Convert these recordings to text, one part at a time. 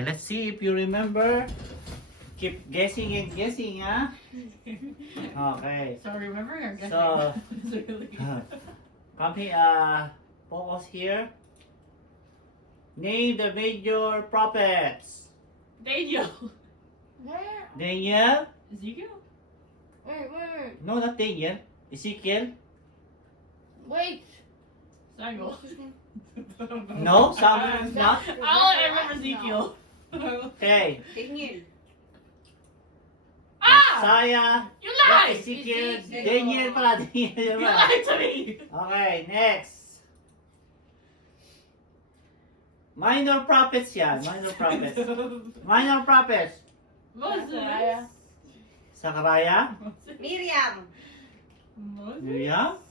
Okay, let's see if you remember. Keep guessing and guessing, huh? Okay. So remembering or guessing? So, Is really... come here, focus here. Name the major prophets. Daniel. Where? Daniel? Ezekiel? Wait. No, not Daniel. Ezekiel? Wait. Samuel. What's his name? No, Samuel is not. I remember Ezekiel. Okay. Daniel. Ah! Isaiah. You lied! Ezekiel. Ezekiel. Daniel pala. Daniel You pala. lied to me! Okay, next. Minor prophets yan. Minor prophets. Minor prophets. Moses. Zechariah. Zachariah? Miriam. Moses? Miriam?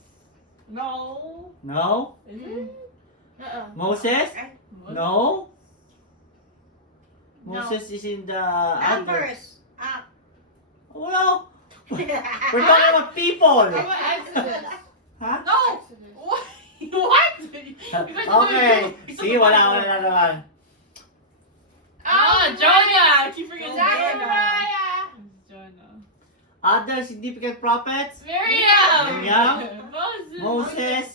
No. No? Moses? No? Moses is in the other. Numbers. Oh, no. We're talking about people. Exodus. Huh? No! What? What? Okay. See, wala na naman. Ah, Jonah! I keep forgetting Zechariah. Jonah. Other significant prophets? Miriam! Miriam? Moses! Moses?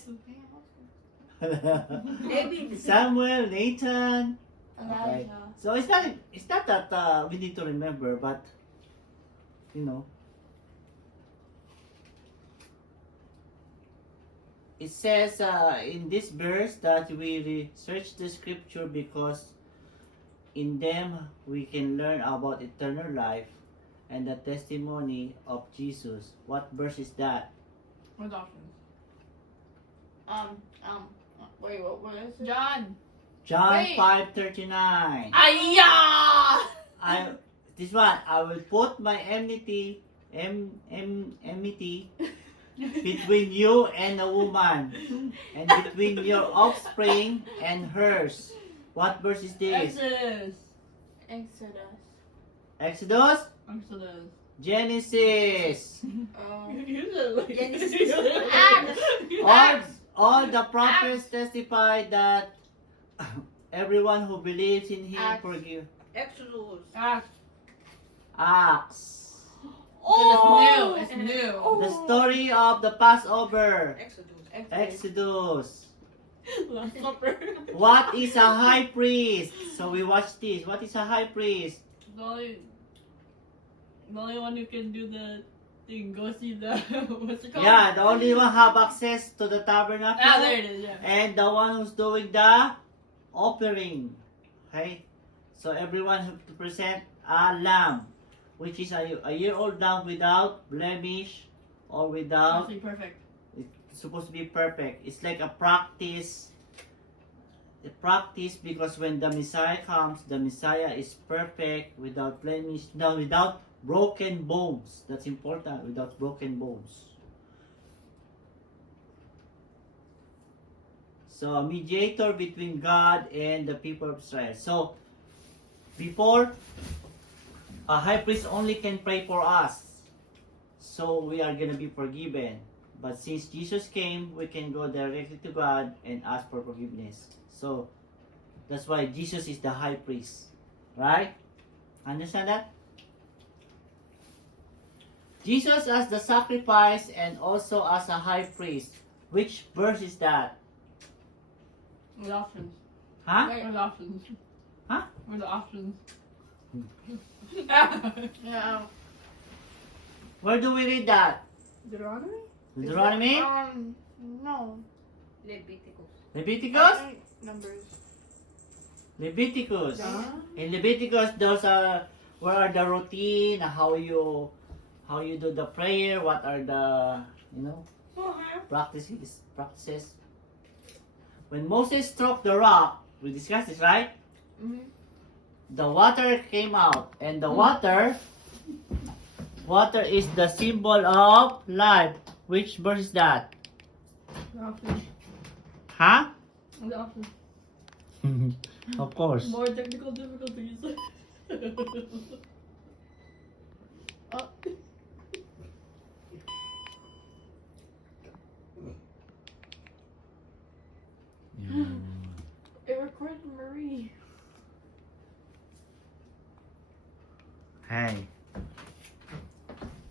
David. Samuel, Nathan. Okay. Elijah. So it's not that we need to remember, but you know, it says in this verse that we research the scripture because in them we can learn about eternal life and the testimony of Jesus. What verse is that? What options? Wait, what is it? John. John Wait. 5:39. Ayah! This one, I will put my enmity between you and a woman, and between your offspring and hers. What verse is this? Exodus. Exodus. Exodus? Exodus. Genesis. Genesis. All the prophets testify that everyone who believes in him Acts. forgive. Exodus. Acts. Oh! It's new. The story of the Passover. Exodus. Exodus. Last Supper. What is a high priest? So we watch this. What is a high priest? The only one who can do the thing. Go see the what's it called? Yeah, the only one have access to the tabernacle. Ah, there it is. Yeah. And the one who's doing the offering. Okay? So everyone have to present a lamb, which is a year-old lamb without blemish or without. Actually perfect. It's supposed to be perfect. It's like a practice. A practice because when the Messiah comes, the Messiah is perfect without blemish, no, without broken bones. That's important. Without broken bones. So a mediator between God and the people of Israel. So before, a high priest only can pray for us. So we are gonna be forgiven. But since Jesus came, we can go directly to God and ask for forgiveness. So that's why Jesus is the high priest. Right? Understand that? Jesus as the sacrifice and also as a high priest. Which verse is that? With options. Huh? With options. Huh? With the options. Yeah. Where do we read that? Deuteronomy? Deuteronomy? No. Leviticus. Leviticus? Numbers. Leviticus. John? In Leviticus, those are where are the routine, how you do the prayer, what are the practices. When Moses struck the rock, we discussed this, right? Mm-hmm. The water came out, and the water is the symbol of life. Which verse is that? The options. Huh? The options. Of course. More technical difficulties. Oh. It recorded Marie. Okay.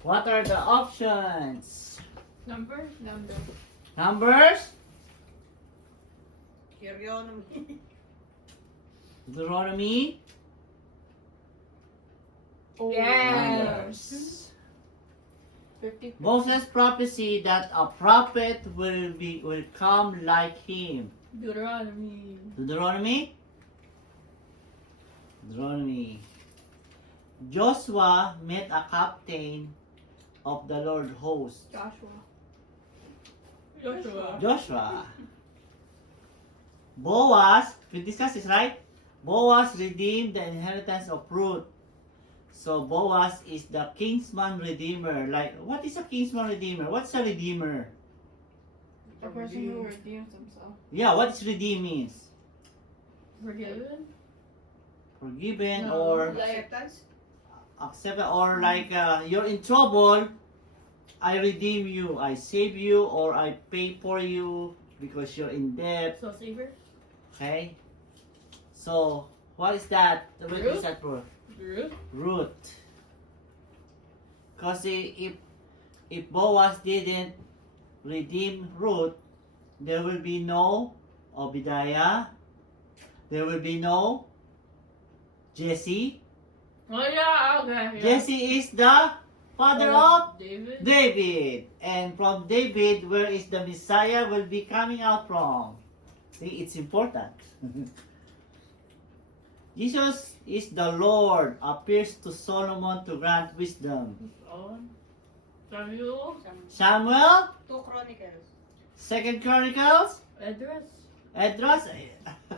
What are the options? Number? Number. Numbers? Deuteronomy. Deuteronomy? Yes. Numbers. 50. Moses prophecy that a prophet will come like him. Deuteronomy. Deuteronomy? Deuteronomy. Joshua met a captain of the Lord host. Joshua. Joshua. Joshua. Boaz, we discussed this, right? Boaz redeemed the inheritance of Ruth. So Boaz is the kinsman redeemer. Like, what is a kinsman redeemer? What's a redeemer? The person who redeems himself. Yeah, what is redeem means? Forgiven? Forgiven No. or Acceptance. accepted, or like you're in trouble, I redeem you, I save you, or I pay for you because you're in debt. So saver? Okay? So, what is that? What is Ruth? that for? Ruth? Root. Because if Boaz didn't redeem Ruth, there will be no Obadiah, there will be no Jesse. Oh yeah, okay. Yeah. Jesse is the father of David? David. And from David, where is the Messiah will be coming out from? See, it's important. Jesus is the Lord, appears to Solomon to grant wisdom. Oh. Samuel? Samuel, 2 Chronicles. 2 Chronicles, Address? Esdras,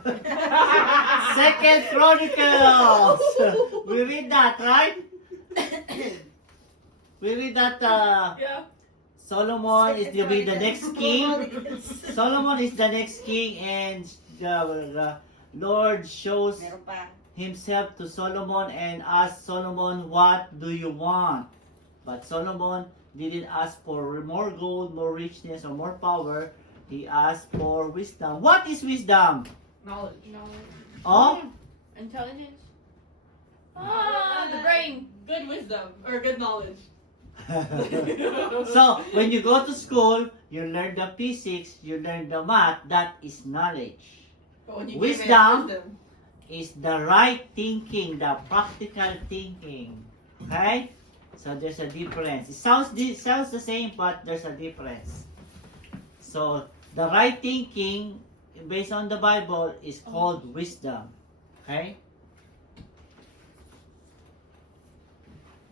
2 Chronicles. We read that, right? We read that Yeah. Solomon is to be the next king. Solomon is the next king, and the Lord shows Meron pa. himself to Solomon and asked Solomon, what do you want? But Solomon didn't ask for more gold, more richness, or more power. He asked for wisdom. What is wisdom? Knowledge. Knowledge. Oh? Intelligence. Ah, the brain. Good wisdom. Or good knowledge. So, when you go to school, you learn the physics, you learn the math, that is knowledge. But when you Wisdom. give it wisdom. Is the right thinking, the practical thinking. Okay? So there's a difference. It sounds the same, but there's a difference. So the right thinking, based on the Bible, is called wisdom. Okay?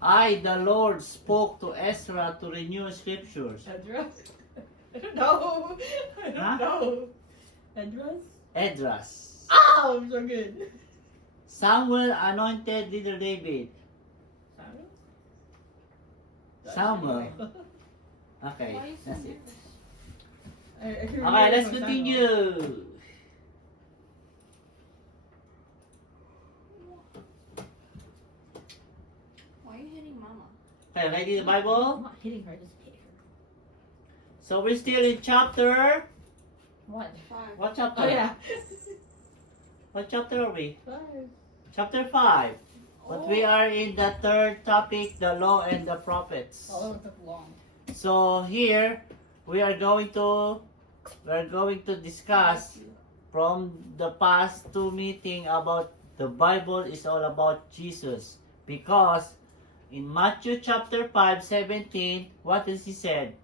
I, the Lord, spoke to Ezra to renew scriptures. Address? I don't know. I don't Huh? know. Address? Esdras. Oh, I'm so good. Samuel anointed leader David. Samuel? Samuel. Okay, Why are you so that's it. I can Okay, remember let's from continue. Why are you hitting Mama? Okay, ready the Samuel. I'm Bible? not hitting her, just hit her. So we're still in chapter. What? 5. What chapter? Oh yeah. What chapter are we? 5. Chapter 5. But we are in the third topic, the law and the prophets. Oh, that took long. So here we are going to discuss from the past two meeting about the Bible is all about Jesus, because in Matthew chapter 5:17, what is he said?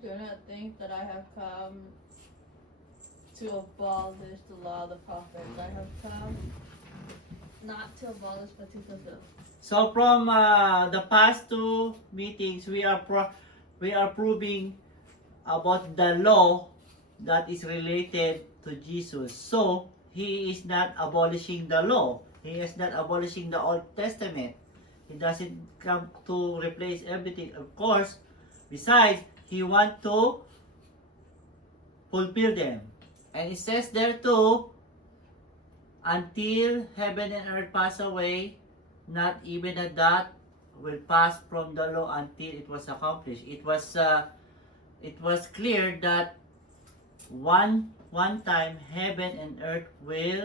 Do not think that I have come to abolish the law of the prophets. I have come not to abolish but to fulfill. So from the past two meetings, we are proving about the law that is related to Jesus. So he is not abolishing the law. He is not abolishing the Old Testament. He doesn't come to replace everything. Of course, besides, he wants to fulfill them. And it says there too, until heaven and earth pass away, not even a dot will pass from the law until it was accomplished. It was clear that one time heaven and earth will